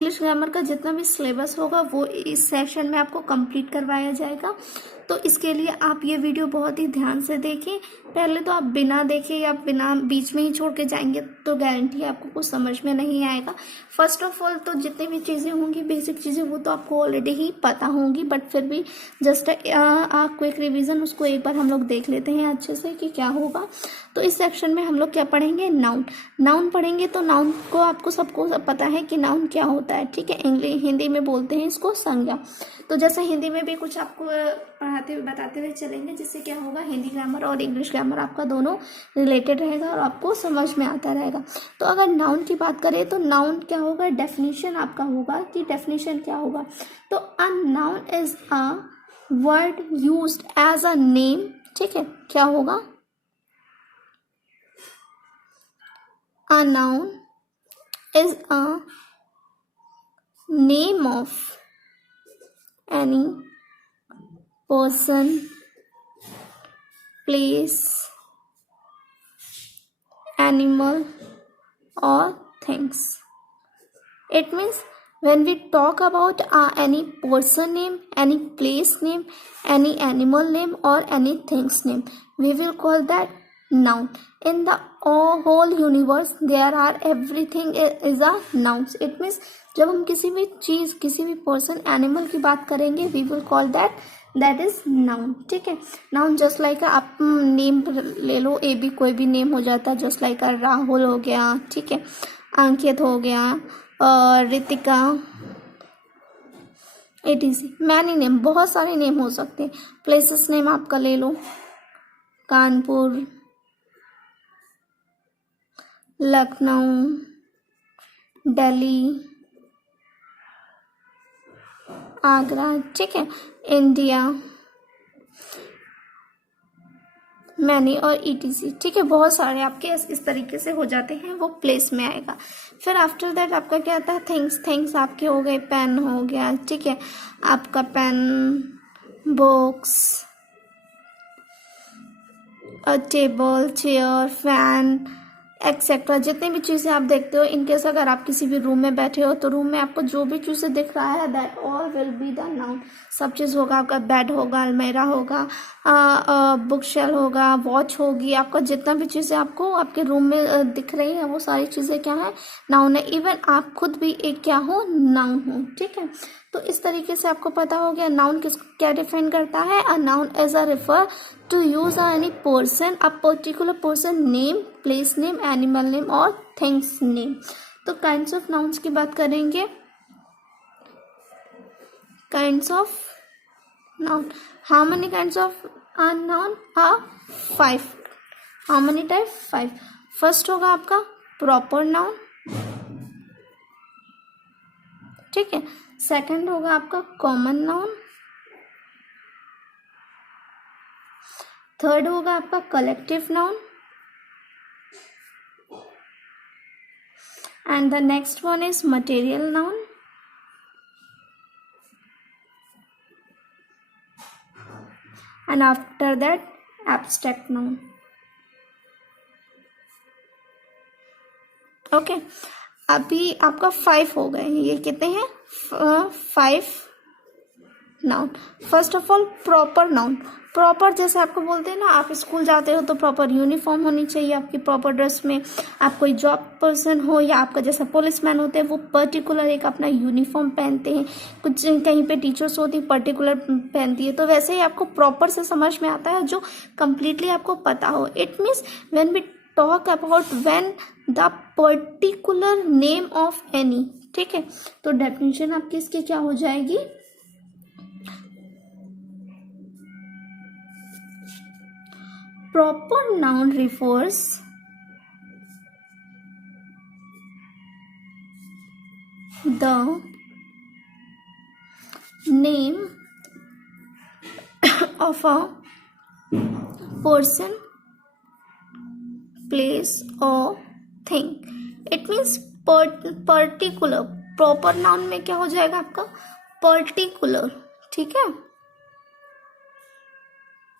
English grammar का जितना भी सिलेबस होगा वो इस सेशन में आपको कंप्लीट करवाया जाएगा। तो इसके लिए आप ये वीडियो बहुत ही ध्यान से देखें। पहले तो आप बिना देखे या बिना बीच में ही छोड़ के जाएंगे तो गारंटी है आपको कुछ समझ में नहीं आएगा। फर्स्ट ऑफ ऑल तो जितनी भी चीज़ें होंगी, बेसिक चीज़ें, वो तो आपको ऑलरेडी ही पता होंगी, बट फिर भी जस्ट क्विक रिवीजन उसको एक बार हम लोग देख लेते हैं अच्छे से कि क्या होगा। तो इस सेक्शन में हम लोग क्या पढ़ेंगे, नाउन। नाउन पढ़ेंगे तो नाउन को आपको सबको पता है कि नाउन क्या होता है, ठीक है। हिंदी में बोलते हैं इसको संज्ञा। तो जैसे हिंदी में भी कुछ आपको पढ़ाते हुए बताते हुए चलेंगे, जिससे क्या होगा, हिंदी ग्रामर और इंग्लिश ग्रामर आपका दोनों रिलेटेड रहेगा और आपको समझ में आता रहेगा। तो अगर नाउन की बात करें तो नाउन क्या होगा, डेफिनेशन आपका होगा कि डेफिनेशन क्या होगा। तो a noun is a word used as a name, ठीक है। क्या होगा, a noun is a name of any person, place, animal or things. It means when we talk about any person name, any place name, any animal name or any things name, we will call that noun. In the whole universe there are everything is a nouns. It means जब हम किसी भी चीज, किसी भी person, animal की बात करेंगे, we will call that is noun, ठीक है। नाउन जस्ट लाइक आप नेम ले लो, ए बी कोई भी नेम हो जाता है, जस्ट लाइक राहुल हो गया, ठीक है, अंकित हो गया, और रितिका, etc। मैनी नेम, बहुत सारे नेम हो सकते हैं। प्लेसेस नेम आपका ले लो, कानपुर, लखनऊ, दिल्ली, आगरा, ठीक है, इंडिया, मैनी और ईटीसी, ठीक है। बहुत सारे आपके इस तरीके से हो जाते हैं, वो प्लेस में आएगा। फिर आफ्टर दैट आपका क्या आता है, थिंग्स। थिंग्स आपके हो गए, पेन हो गया, ठीक है, आपका pen, books, table, chair, fan, etcetera. जितनी भी चीज़ें आप देखते हो, इनकेस अगर आप किसी भी रूम में बैठे हो तो रूम में आपको जो भी चीज़ें दिख रहा है, that all will be the noun. सब चीज़ होगा, आपका बेड होगा, अलमीरा होगा, बुक शेल होगा, वॉच होगी, आपका जितना भी चीज़ें आपको आपके रूम में दिख रही है, वो सारी चीज़ें क्या है, नाउन है। इवन आप खुद भी एक क्या हो, नाउन हो, ठीक है। तो इस तरीके से आपको पता हो गया नाउन किस क्या डिफाइन करता है। A noun as a refer to use any person, a particular person name, place name, animal name और थिंग्स नेम। तो काइंड्स ऑफ नाउन्स की बात करेंगे। Kinds of noun, how many kinds of noun are 5। How many type, 5। First होगा आपका proper noun, ठीक है। Second होगा आपका कॉमन नाउन, थर्ड होगा आपका collective noun, and the next one is material noun, and after that abstract noun। Okay, अभी आपका 5 हो गए। ये कितने हैं, 5 noun. First of all proper noun. Proper जैसे आपको बोलते हैं ना, आप स्कूल जाते हो तो प्रॉपर यूनिफॉर्म होनी चाहिए आपकी, प्रॉपर ड्रेस में। आप कोई जॉब पर्सन हो या आपका जैसा पुलिसमैन होते हैं, वो पर्टिकुलर एक अपना यूनिफॉर्म पहनते हैं। कुछ कहीं पे टीचर्स होती है पर्टिकुलर पहनती है। तो वैसे ही आपको प्रॉपर से समझ में आता है जो कंप्लीटली आपको पता हो। It means when we talk about when the particular name of any, ठीक है। तो डेफिनेशन आपकी इसकी क्या हो जाएगी, proper noun refers the name of a person, place or thing। It means particular। proper noun में क्या हो जाएगा आपका, particular, ठीक है।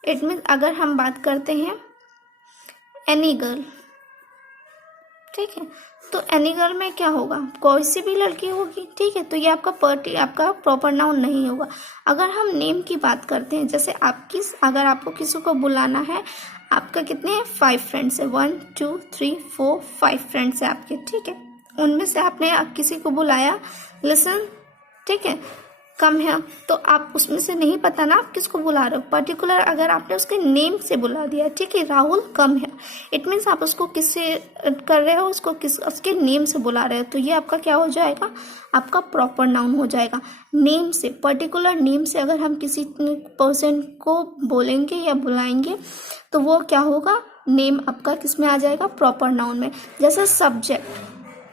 इट मीन्स अगर हम बात करते हैं एनी गर्ल, ठीक है, तो एनी गर्ल में क्या होगा, कोई सी भी लड़की होगी, ठीक है। तो ये आपका प्रॉपर नाउन नहीं होगा। अगर हम नेम की बात करते हैं, जैसे अगर आपको किसी को बुलाना है, आपका कितने हैं, 5 फ्रेंड्स है, 1 2 3 4 5 फ्रेंड्स है आपके, ठीक है। उनमें से आपने किसी को बुलाया, लिसन, ठीक है, कम है, तो आप उसमें से नहीं पता ना आप किसको बुला रहे हो। पर्टिकुलर अगर आपने उसके नेम से बुला दिया, ठीक है, राहुल कम है, इट मीन्स आप उसको किससे कर रहे हो, उसके नेम से बुला रहे हो, तो ये आपका क्या हो जाएगा, आपका प्रॉपर नाउन हो जाएगा। नेम से, पर्टिकुलर नेम से अगर हम किसी पर्सन को बोलेंगे या बुलाएंगे तो वो क्या होगा, नेम आपका किस में आ जाएगा, प्रॉपर नाउन में। जैसे सब्जेक्ट,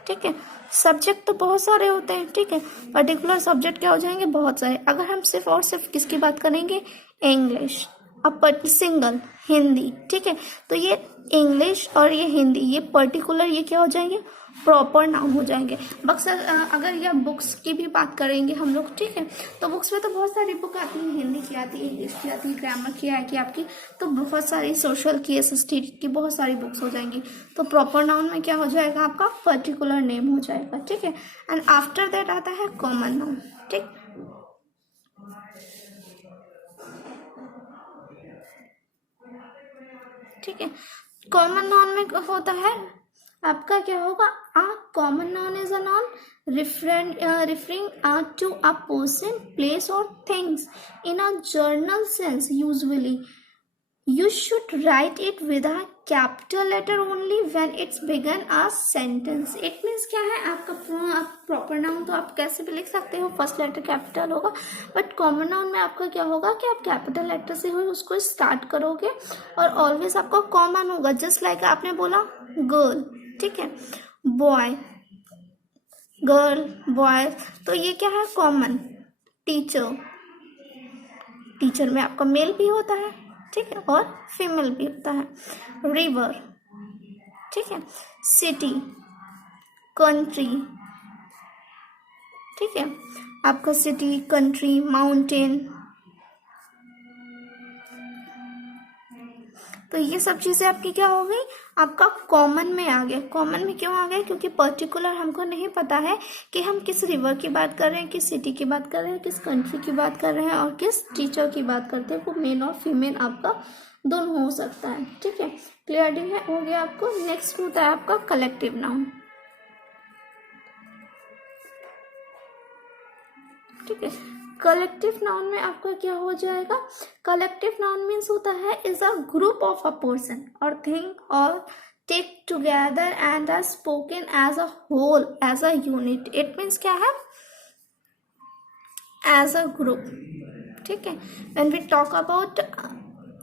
ठीक है, सब्जेक्ट तो बहुत सारे होते हैं, ठीक है, पर्टिकुलर सब्जेक्ट क्या हो जाएंगे, बहुत सारे। अगर हम सिर्फ और सिर्फ किसकी बात करेंगे, इंग्लिश, सिंगल, हिंदी, ठीक है, तो ये इंग्लिश और ये हिंदी, ये पर्टिकुलर, ये क्या हो जाएंगे, प्रॉपर नाउन हो जाएंगे। बक्स अगर ये बुक्स की भी बात करेंगे हम लोग, ठीक है, तो बुक्स में तो बहुत सारी बुक आती है, हिंदी की आती है, इंग्लिश की आती है, ग्रामर की आएगी आपकी, तो बहुत सारी सोशल की, SST की बहुत सारी बुक्स हो जाएंगी। तो प्रॉपर नाउन में क्या हो जाएगा, आपका पर्टिकुलर नेम हो जाएगा, ठीक है। एंड आफ्टर दैट आता है कॉमन नाउन, ठीक, ठीक है। कॉमन नाउन में होता है आपका क्या होगा, a common noun is a noun referring to a person, place और things in a general sense. Usually you should write it with a capital letter only when it's begin a sentence. it means क्या है, आपका proper noun तो आप कैसे भी लिख सकते हो, फर्स्ट लेटर कैपिटल होगा, बट कॉमन नाउन में आपका क्या होगा कि आप कैपिटल लेटर से ही उसको स्टार्ट करोगे और ऑलवेज आपका कॉमन होगा। जस्ट लाइक आपने बोला गर्ल, ठीक है, बॉय, गर्ल, बॉय, तो ये क्या है, कॉमन। टीचर, टीचर में आपका मेल भी होता है, ठीक है, और फीमेल भी होता है। रिवर, ठीक है, सिटी, कंट्री, ठीक है, आपका सिटी, कंट्री, माउंटेन, तो ये सब चीजें आपकी क्या हो गई, आपका कॉमन में आ गया। कॉमन में क्यों आ गया, क्योंकि पर्टिकुलर हमको नहीं पता है कि हम किस रिवर की बात कर रहे हैं, किस सिटी की बात कर रहे हैं, किस कंट्री की बात कर रहे हैं और किस टीचर की बात करते हैं। वो मेल और फीमेल आपका दोनों हो सकता है, ठीक है, क्लियर है, हो गया आपको। नेक्स्ट होता है आपका कलेक्टिव नाउन, ठीक है। कलेक्टिव नाउन में आपका क्या हो जाएगा, कलेक्टिव नाउन मीन्स होता है is a group of a person और थिंग और take together and are spoken as a whole, as a unit. It means क्या है, एज अ ग्रुप, ठीक है। When we talk about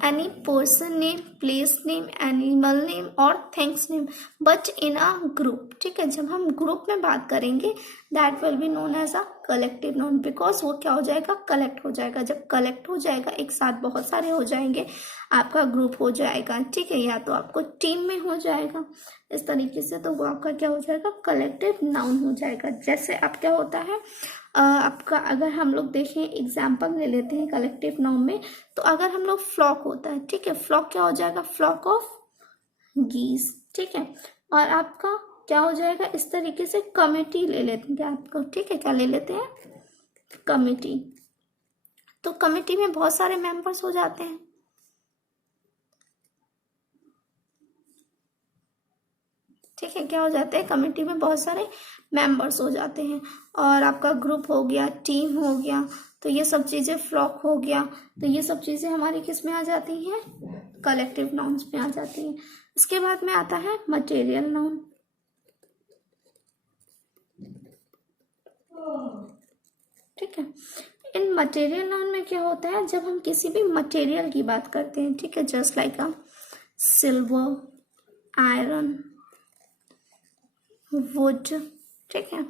any person name, place name, animal name और things name, but in a group, ठीक है, जब हम group में बात करेंगे that will be known as a collective noun, because वो क्या हो जाएगा, कलेक्ट हो जाएगा। जब कलेक्ट हो जाएगा, एक साथ बहुत सारे हो जाएंगे, आपका ग्रुप हो जाएगा, ठीक है, या तो आपको टीम में हो जाएगा इस तरीके से, तो वो आपका क्या हो जाएगा, कलेक्टिव नाउन हो जाएगा। जैसे अब क्या होता है आपका, अगर हम लोग देखें एग्जाम्पल ले लेते हैं कलेक्टिव नाउन में, तो अगर हम लोग फ्लॉक होता है, ठीक है, फ्लॉक क्या हो जाएगा, फ्लॉक ऑफ गीस, ठीक है, और आपका क्या हो जाएगा, इस तरीके से कमिटी ले लेते हैं आपको, ठीक है, क्या ले लेते हैं, कमिटी। तो कमिटी में बहुत सारे मेंबर्स हो जाते हैं, ठीक है, क्या हो जाते हैं, कमेटी में बहुत सारे मेंबर्स हो जाते हैं। और आपका ग्रुप हो गया, टीम हो गया, तो ये सब चीजें, फ्लॉक हो गया, तो ये सब चीजें हमारी किस में आ जाती हैं, कलेक्टिव नाउन्स में आ जाती हैं। इसके बाद में आता है मटेरियल नाउन, ठीक है। इन मटेरियल नाउन में क्या होता है, जब हम किसी भी मटेरियल की बात करते हैं, ठीक है, just like a silver, iron, would, ठीक है,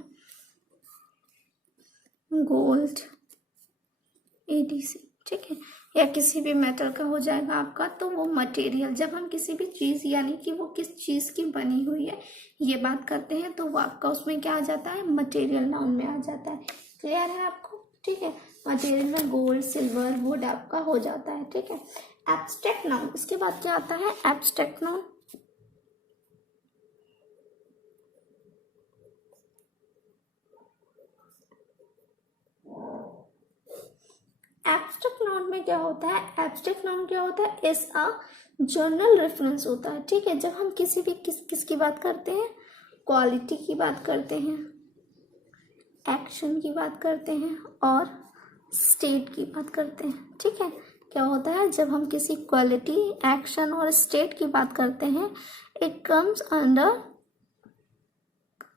गोल्ड, ADC, ठीक है, या किसी भी मेटल का हो जाएगा आपका, तो वो मटेरियल। जब हम किसी भी चीज, यानी कि वो किस चीज की बनी हुई है ये बात करते हैं, तो वो आपका उसमें क्या आ जाता है, मटेरियल नाउन में आ जाता है। क्लियर है आपको, ठीक है, मटेरियल में गोल्ड, सिल्वर, वुड आपका हो जाता है, ठीक है। एब्स्ट्रैक्ट नाउन, इसके बाद क्या आता है, एब्स्ट्रैक्ट नाउन, एब्स्ट्रैक्ट नाउन में क्या होता है, एब्स्ट्रैक्ट नाउन क्या होता है, इज अ जर्नल रेफरेंस होता है, ठीक है। जब हम किसी भी किसकी बात करते हैं, क्वालिटी की बात करते हैं, एक्शन की बात करते हैं और स्टेट की बात करते हैं, ठीक है। क्या होता है, जब हम किसी क्वालिटी, एक्शन और स्टेट की बात करते हैं, it comes under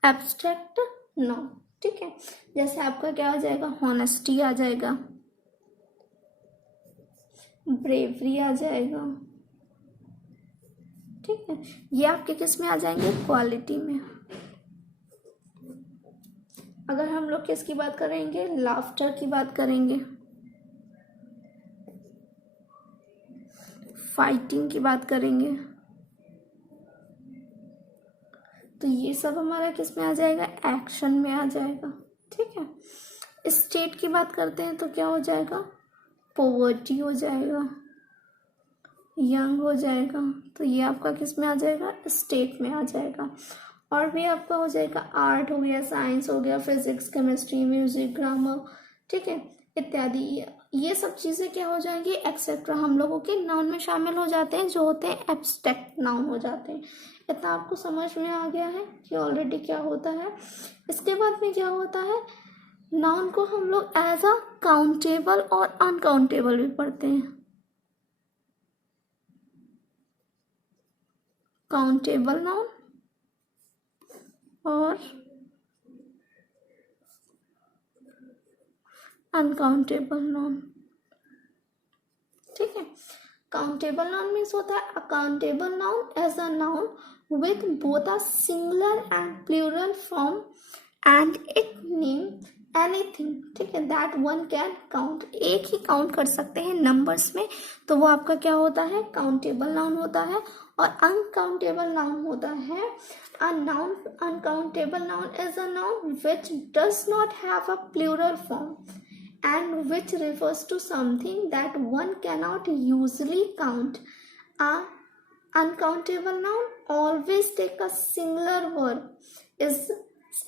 abstract noun, ठीक है। जैसे आपका क्या आ जाएगा, हॉनेस्टी आ जाएगा, ब्रेवरी आ जाएगा, ठीक है। ये आपके किस में आ जाएंगे, क्वालिटी में। अगर हम लोग किसकी बात करेंगे, लाफ्टर की बात करेंगे, फाइटिंग की बात करेंगे, तो ये सब हमारा किस में आ जाएगा, एक्शन में आ जाएगा, ठीक है। स्टेट की बात करते हैं तो क्या हो जाएगा, पॉवर्टी हो जाएगा, यंग हो जाएगा, तो ये आपका किस में आ जाएगा, स्टेट में आ जाएगा। और भी आपका हो जाएगा, आर्ट हो गया, साइंस हो गया, फिजिक्स, केमिस्ट्री, म्यूजिक, ग्रामर, ठीक है, इत्यादि। ये सब चीज़ें क्या हो जाएंगी, एक्सेट्रा, हम लोगों के नाउन में शामिल हो जाते हैं, जो होते हैं एब्स्ट्रैक्ट नाउन हो जाते हैं। इतना आपको समझ में आ गया है कि ऑलरेडी क्या होता है। इसके बाद में क्या होता है, नाउन को हम लोग एज अ काउंटेबल और अनकाउंटेबल भी पढ़ते हैं। काउंटेबल नाउन और अनकाउंटेबल नाउन, ठीक है। काउंटेबल नाउन मीन्स होता है accountable noun as a noun with both a singular and plural form and it name anything, ठीक है, that one can count, एक ही काउंट कर सकते हैं नंबर्स में, तो वो आपका क्या होता है, काउंटेबल नाउन होता है। और अनकाउंटेबल नाउन होता है, a noun, uncountable noun is a noun which does not have a plural form and which refers to something that one cannot usually count. A uncountable noun always take a singular verb is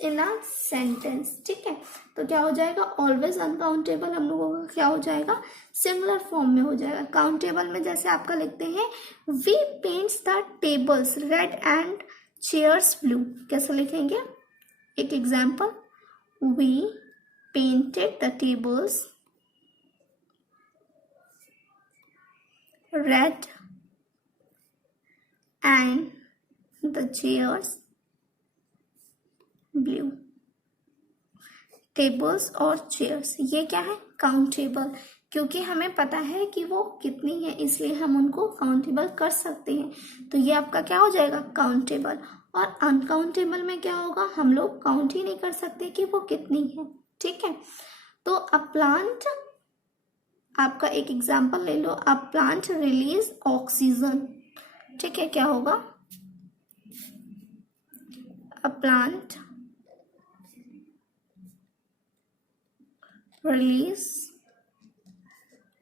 in a sentence, ठीक है। तो क्या हो जाएगा, always uncountable हम लोगों का क्या हो जाएगा, सिंगुलर फॉर्म में हो जाएगा। काउंटेबल में जैसे आपका लिखते हैं, we paints the tables red and chairs blue, कैसे लिखेंगे, एक example, we painted the tables red and the chairs blue। Tables और चेयर्स ये क्या है, काउंटेबल, क्योंकि हमें पता है कि वो कितनी है, इसलिए हम उनको काउंटेबल कर सकते हैं, तो ये आपका क्या हो जाएगा, काउंटेबल। और अनकाउंटेबल में क्या होगा, हम लोग काउंट ही नहीं कर सकते कि वो कितनी है, ठीक है। तो अ प्लांट, आपका एक एग्जाम्पल ले लो, अ प्लांट रिलीज ऑक्सीजन, ठीक है, क्या होगा, अ प्लांट रिलीज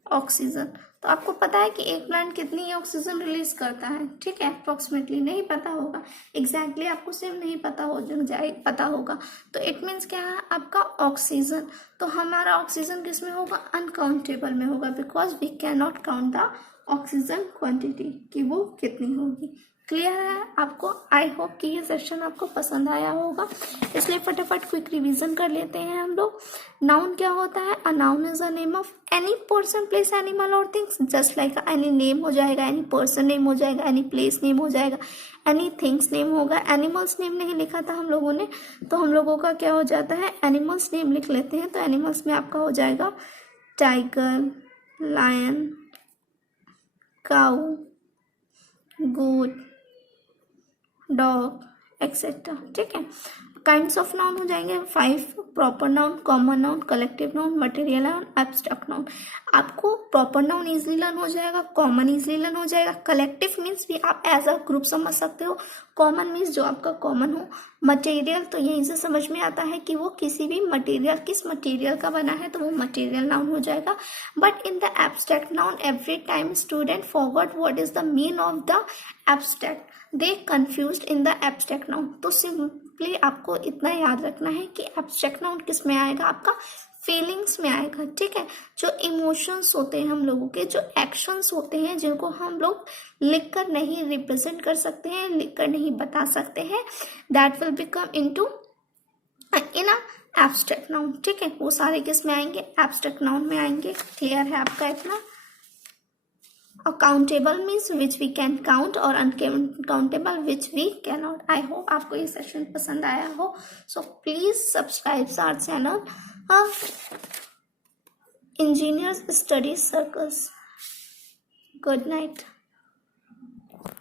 ऑक्सीजन। तो आपको पता है कि एक प्लांट कितनी ऑक्सीजन रिलीज करता है, ठीक है, अप्रोक्सीमेटली नहीं पता होगा, एग्जैक्टली आपको सिर्फ नहीं पता हो जाए, पता होगा, तो इट मीन्स क्या है, आपका ऑक्सीजन। तो हमारा ऑक्सीजन किस में होगा, अनकाउंटेबल में होगा, because we can not count the oxygen quantity कि वो कितनी होगी। क्लियर है आपको, आई होप कि ये सेशन आपको पसंद आया होगा, इसलिए फटाफट क्विक रिवीजन कर लेते हैं हम लोग। नाउन क्या होता है, a noun is a name of any person, place, animal और things, just like any name हो जाएगा, एनी पर्सन नेम हो जाएगा, एनी प्लेस नेम हो जाएगा, एनी थिंग्स नेम होगा। एनिमल्स नेम नहीं लिखा था हम लोगों ने, तो हम लोगों का क्या हो जाता है, एनिमल्स नेम लिख लेते हैं, तो एनिमल्स में आपका हो जाएगा टाइगर, लायन, काऊ, गोट, डॉग एक्सेट्रा, ठीक है। काइंड्स ऑफ नाउन हो जाएंगे 5, proper noun, common noun, collective noun, material noun, abstract noun. आपको प्रॉपर नाउन इजीली लर्न हो जाएगा, कॉमन इजीली लर्न हो जाएगा, कलेक्टिव मीन्स भी आप एज अ ग्रुप समझ सकते हो, कॉमन मीन्स जो आपका कॉमन हो, मटेरियल तो यहीं से समझ में आता है कि वो किसी भी मटेरियल, किस मटेरियल का बना है, तो वो मटेरियल नाउन हो जाएगा। But in the abstract noun every time student forgot what is the mean of the abstract, they confused in the abstract noun. तो सिंपली आपको इतना याद रखना है कि एब्स्ट्रैक्ट नाउन किस में आएगा, आपका फीलिंग्स में आएगा, ठीक है। जो इमोशंस होते हैं हम लोगों के, जो एक्शंस होते हैं जिनको हम लोग लिखकर नहीं रिप्रेजेंट कर सकते हैं, लिखकर नहीं बता सकते हैं, that will become into in a abstract noun, ठीक है। वो सारे किस में आएंगे, एब्स्ट्रैक्ट नाउन में आएंगे। क्लियर है आपका इतना। Accountable means which we can count और uncountable which we can not. I hope आपको ये सेशन पसंद आया हो, so please subscribe our channel engineers study circles. Good night.